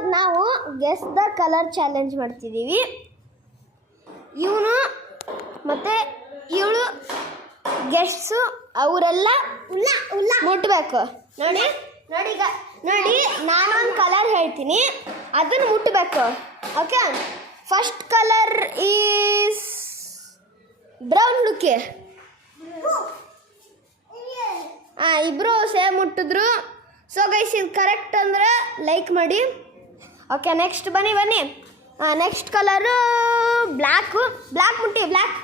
ಇವಾಗ ನಾವು guess the colour challenge ಮಾಡ್ತಿದ್ದೀವಿ. ಇವನು ಮತ್ತು ಇವಳು ಗೆಸ್ಸು ಅವರೆಲ್ಲ ಮುಟ್ಟಬೇಕು. ನೋಡಿ ನೋಡಿ ನೋಡಿ, ನಾನೊಂದು ಕಲರ್ ಹೇಳ್ತೀನಿ, ಅದನ್ನು ಮುಟ್ಟಬೇಕು. Okay, first colour is brown. ಹುಡುಕಿ. ಇಬ್ಬರು ಸೇಮ್ ಮುಟ್ಟಿದ್ರು. ಸೊ ಗೈಸ್, ಇದು ಕರೆಕ್ಟ್ ಅಂದರೆ ಲೈಕ್ ಮಾಡಿ. ಓಕೆ, ನೆಕ್ಸ್ಟ್ ಬನ್ನಿ. Next colour black. ಬ್ಲ್ಯಾಕ್ ಮುಟ್ಟಿ, ಬ್ಲ್ಯಾಕ್.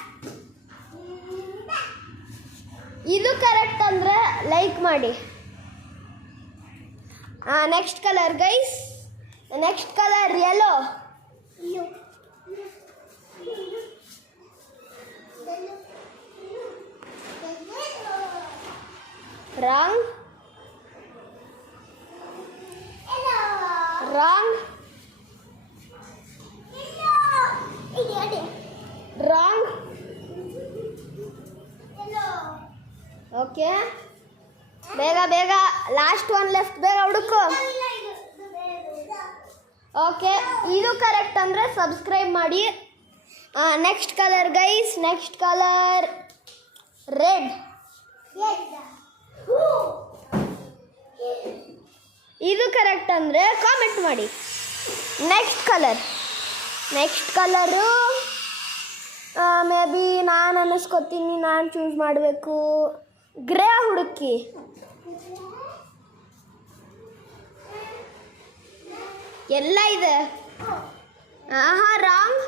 ಇದು ಕರೆಕ್ಟ್ ಅಂದರೆ ಲೈಕ್ ಮಾಡಿ. Next colour guys, next colour yellow. Wrong. Wrong. Wrong. Okay, ಬೇಗ ಲಾಸ್ಟ್ ಒನ್ ಲೆಫ್ಟ್, ಬೇಗ ಹುಡುಕು. ಓಕೆ, ಇದು ಕರೆಕ್ಟ್ ಅಂದರೆ ಸಬ್ಸ್ಕ್ರೈಬ್ ಮಾಡಿ. Next colour guys, next colour red. ಇದು ಕರೆಕ್ಟ್ ಅಂದರೆ ಕಾಮೆಂಟ್ ಮಾಡಿ. ನೆಕ್ಸ್ಟ್ ಕಲರು ಮೇ ಬಿ ನಾನು ಅನ್ನಿಸ್ಕೊತೀನಿ, ನಾನು ಚೂಸ್ ಮಾಡಬೇಕು. ಗ್ರೇ ಹುಡುಕಿ. ಎಲ್ಲ ಇದೆ. ರಾಂಗ್.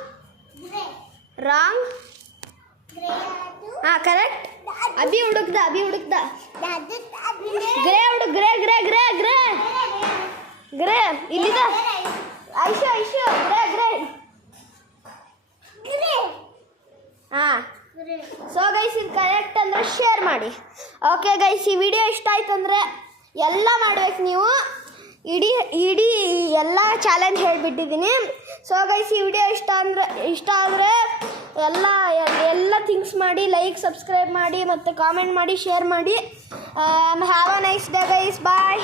ಕರೆಕ್ಟ್. ಅಭಿ ಹುಡುಕ್ದ. ಗ್ರೇ ಹುಡುಕ್. ಗ್ರೇ ಇಲ್ಲಿದೆ. ಐಶು ಗ್ರೇ. ಸೊ ಗೈಸ್, ಇದು ಕರೆಕ್ಟ್ ಅಂದರೆ ಶೇರ್ ಮಾಡಿ. ಓಕೆ ಗೈಸ್, ಈ ವಿಡಿಯೋ ಇಷ್ಟ ಆಯ್ತು ಅಂದರೆ ಎಲ್ಲ ಮಾಡ್ಬೇಕು ನೀವು. ಇಡೀ ಎಲ್ಲ ಚಾಲೆಂಜ್ ಹೇಳಿಬಿಟ್ಟಿದ್ದೀನಿ. ಸೊ ಗೈಸ್, ಈ ವಿಡಿಯೋ ಇಷ್ಟ ಆದರೆ ಎಲ್ಲ ಥಿಂಗ್ಸ್ ಮಾಡಿ, ಲೈಕ್, ಸಬ್ಸ್ಕ್ರೈಬ್ ಮಾಡಿ, ಮತ್ತು ಕಾಮೆಂಟ್ ಮಾಡಿ, ಶೇರ್ ಮಾಡಿ. Have a nice day guys. Bye.